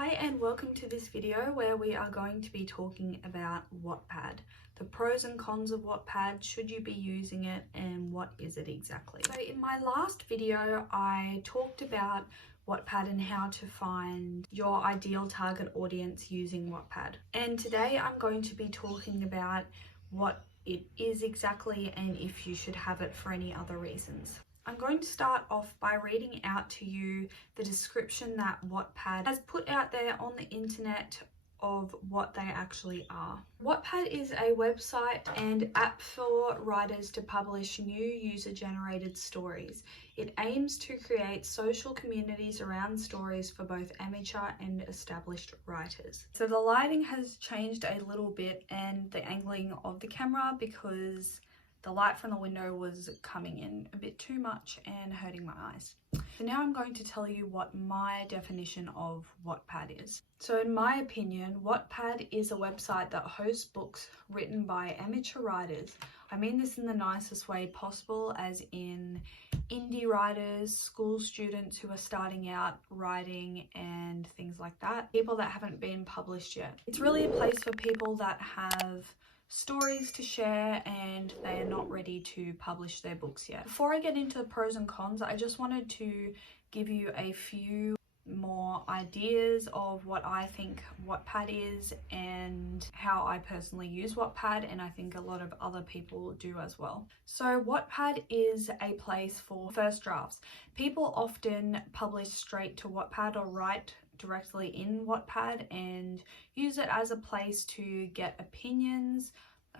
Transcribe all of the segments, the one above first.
Hi and welcome to this video where we are going to be talking about Wattpad. The pros and cons of Wattpad, should you be using it, and what is it exactly? So in my last video I talked about Wattpad and how to find your ideal target audience using Wattpad. And today I'm going to be talking about what it is exactly and if you should have it for any other reasons. I'm going to start off by reading out to you the description that Wattpad has put out there on the internet of what they actually are. Wattpad is a website and app for writers to publish new user-generated stories. It aims to create social communities around stories for both amateur and established writers. So the lighting has changed a little bit and the angling of the camera because the light from the window was coming in a bit too much and hurting my eyes. So now I'm going to tell you what my definition of Wattpad is. So in my opinion, Wattpad is a website that hosts books written by amateur writers. I mean this in the nicest way possible, as in indie writers, school students who are starting out writing and things like that. People that haven't been published yet. It's really a place for people that have stories to share and they are not ready to publish their books yet. Before I get into the pros and cons, I just wanted to give you a few more ideas of what I think Wattpad is and how I personally use Wattpad, and I think a lot of other people do as well. So Wattpad is a place for first drafts. People often publish straight to Wattpad or write directly in Wattpad and use it as a place to get opinions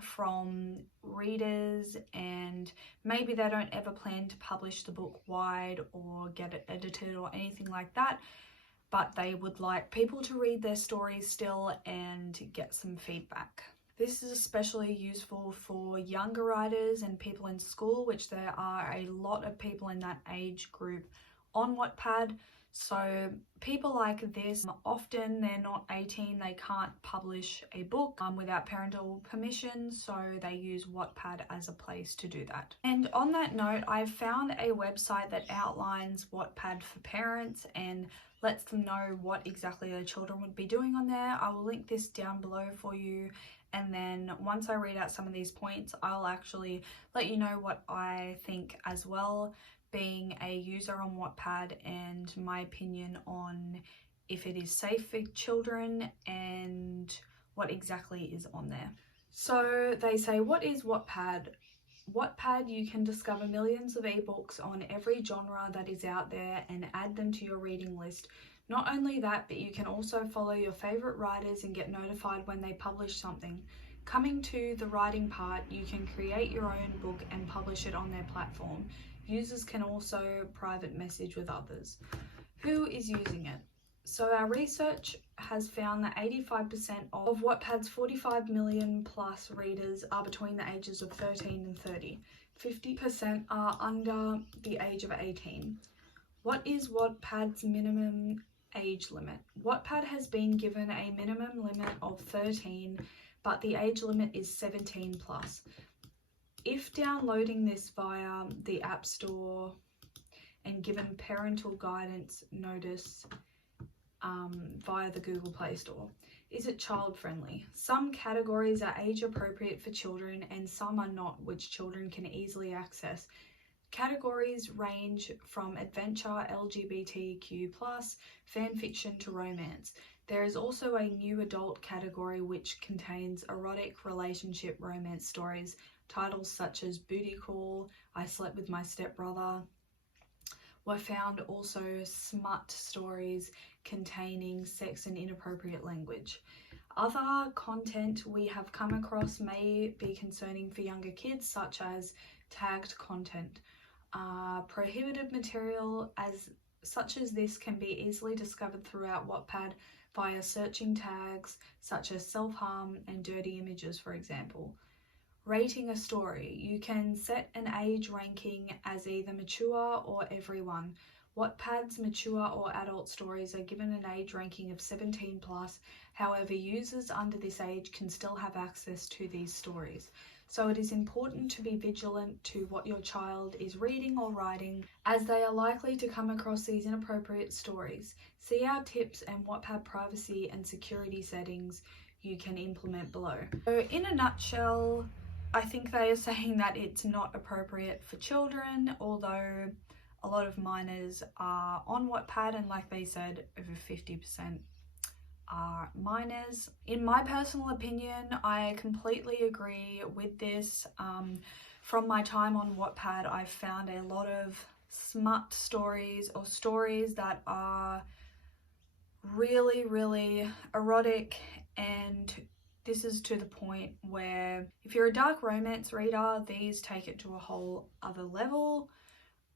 from readers, and maybe they don't ever plan to publish the book wide or get it edited or anything like that, but they would like people to read their stories still and get some feedback. This is especially useful for younger writers and people in school, which there are a lot of people in that age group on Wattpad. So people like this, often they're not 18, they can't publish a book without parental permission, so they use Wattpad as a place to do that. And on that note, I've found a website that outlines Wattpad for parents and lets them know what exactly their children would be doing on there. I will link this down below for you, and then once I read out some of these points, I'll actually let you know what I think as well, being a user on Wattpad, and my opinion on if it is safe for children and what exactly is on there. So they say, what is Wattpad? Wattpad, you can discover millions of ebooks on every genre that is out there and add them to your reading list. Not only that, but you can also follow your favorite writers and get notified when they publish something. Coming to the writing part, you can create your own book and publish it on their platform. Users can also private message with others. Who is using it? So our research has found that 85% of Wattpad's 45 million plus readers are between the ages of 13 and 30. 50% are under the age of 18. What is Wattpad's minimum age limit? Wattpad has been given a minimum limit of 13, but the age limit is 17 plus. If downloading this via the App Store and given parental guidance notice via the Google Play Store, is it child friendly? Some categories are age appropriate for children and some are not, which children can easily access. Categories range from adventure, LGBTQ+, fan fiction to romance. There is also a new adult category which contains erotic relationship romance stories. Titles such as Booty Call, I Slept with My Stepbrother were found. Also smut stories containing sex and inappropriate language. Other content we have come across may be concerning for younger kids, such as tagged content. Prohibited material such as this can be easily discovered throughout Wattpad via searching tags such as self-harm and dirty images, for example. Rating a story. You can set an age ranking as either mature or everyone. Wattpad's mature or adult stories are given an age ranking of 17 plus. However, users under this age can still have access to these stories. So it is important to be vigilant to what your child is reading or writing, as they are likely to come across these inappropriate stories. See our tips and Wattpad privacy and security settings you can implement below. So in a nutshell, I think they are saying that it's not appropriate for children, although a lot of minors are on Wattpad, and like they said, over 50% are minors. In my personal opinion, I completely agree with this. From my time on Wattpad, I've found a lot of smut stories or stories that are really, really erotic, and this is to the point where if you're a dark romance reader, these take it to a whole other level.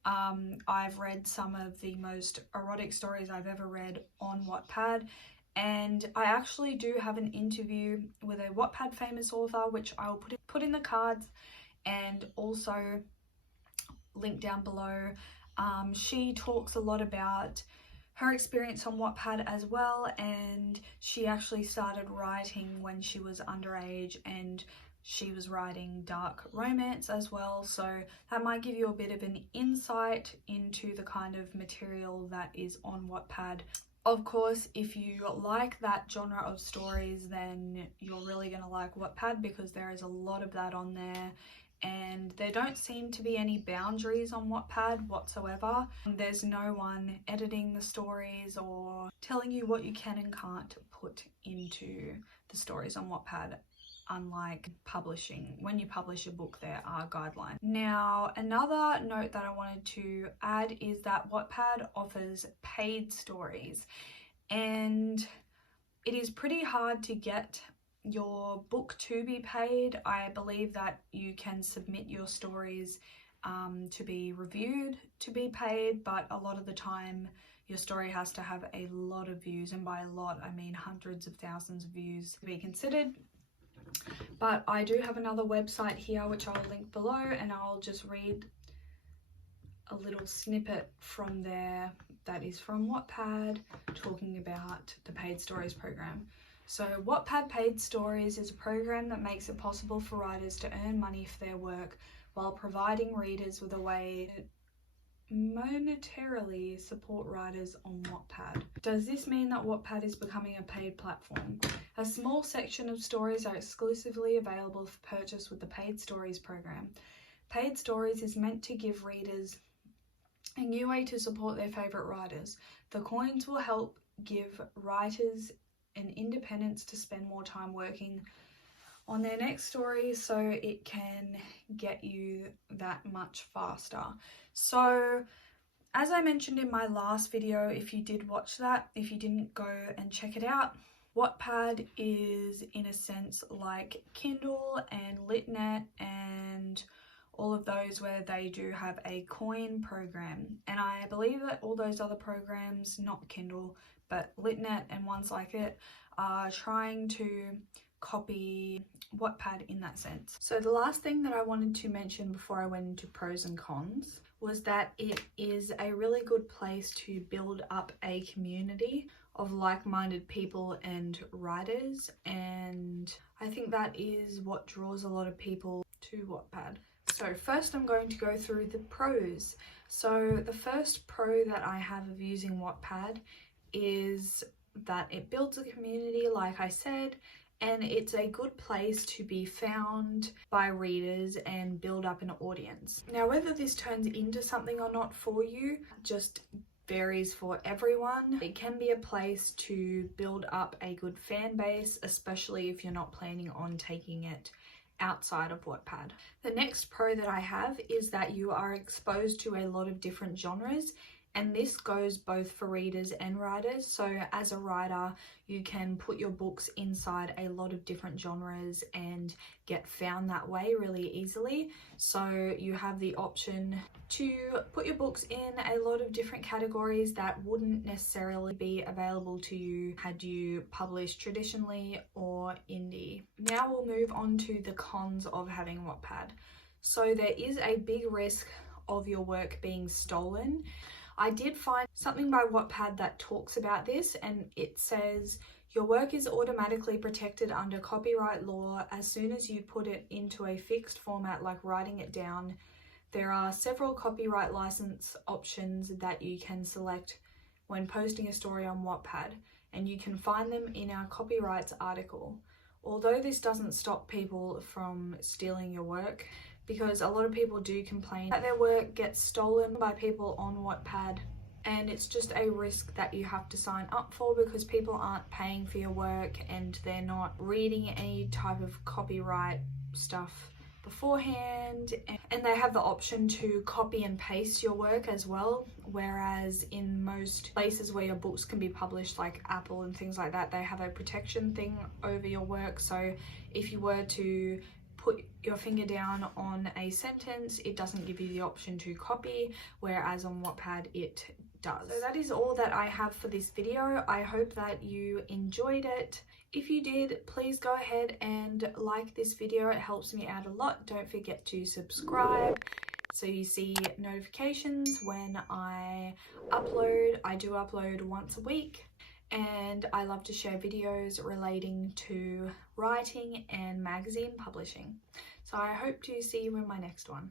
I've read some of the most erotic stories I've ever read on Wattpad, and I actually do have an interview with a Wattpad famous author, which I'll put in the cards and also link down below. She talks a lot about her experience on Wattpad as well, and she actually started writing when she was underage, and she was writing dark romance as well, so that might give you a bit of an insight into the kind of material that is on Wattpad. Of course, if you like that genre of stories, then you're really going to like Wattpad, because there is a lot of that on there, and there don't seem to be any boundaries on Wattpad whatsoever. There's no one editing the stories or telling you what you can and can't put into the stories on Wattpad, unlike publishing. When you publish a book, there are guidelines. Now, another note that I wanted to add is that Wattpad offers paid stories, and it is pretty hard to get your book to be paid. I believe that you can submit your stories to be reviewed to be paid, but a lot of the time your story has to have a lot of views, and by a lot I mean hundreds of thousands of views to be considered. But I do have another website here which I'll link below, and I'll just read a little snippet from there that is from Wattpad, talking about the paid stories program. So Wattpad Paid Stories is a program that makes it possible for writers to earn money for their work while providing readers with a way to monetarily support writers on Wattpad. Does this mean that Wattpad is becoming a paid platform? A small section of stories are exclusively available for purchase with the Paid Stories program. Paid Stories is meant to give readers a new way to support their favourite writers. The coins will help give writers an independence to spend more time working on their next story, so it can get you that much faster. So as I mentioned in my last video, if you did watch that, if you didn't, go and check it out. Wattpad is in a sense like Kindle and LitNet and all of those, where they do have a coin program, and I believe that all those other programs, not Kindle but LitNet and ones like it, are trying to copy Wattpad in that sense. So the last thing that I wanted to mention before I went into pros and cons was that it is a really good place to build up a community of like-minded people and writers, and I think that is what draws a lot of people to Wattpad. So first I'm going to go through the pros. So the first pro that I have of using Wattpad is that it builds a community, like I said, and it's a good place to be found by readers and build up an audience. Now, whether this turns into something or not for you just varies for everyone. It can be a place to build up a good fan base, especially if you're not planning on taking it outside of Wattpad. The next pro that I have is that you are exposed to a lot of different genres, and this goes both for readers and writers. So as a writer, you can put your books inside a lot of different genres and get found that way really easily. So you have the option to put your books in a lot of different categories that wouldn't necessarily be available to you had you published traditionally or indie. Now we'll move on to the cons of having Wattpad. So there is a big risk of your work being stolen. I did find something by Wattpad that talks about this, and it says your work is automatically protected under copyright law as soon as you put it into a fixed format like writing it down. There are several copyright license options that you can select when posting a story on Wattpad, and you can find them in our copyrights article. Although this doesn't stop people from stealing your work, because a lot of people do complain that their work gets stolen by people on Wattpad, and it's just a risk that you have to sign up for because people aren't paying for your work and they're not reading any type of copyright stuff beforehand, and they have the option to copy and paste your work as well, whereas in most places where your books can be published like Apple and things like that, they have a protection thing over your work. So if you were to put your finger down on a sentence, it doesn't give you the option to copy, whereas on Wattpad it does. So that is all that I have for this video. I hope that you enjoyed it. If you did, please go ahead and like this video. It helps me out a lot. Don't forget to subscribe so you see notifications when I upload. I do upload once a week, and I love to share videos relating to writing and magazine publishing. So I hope to see you in my next one.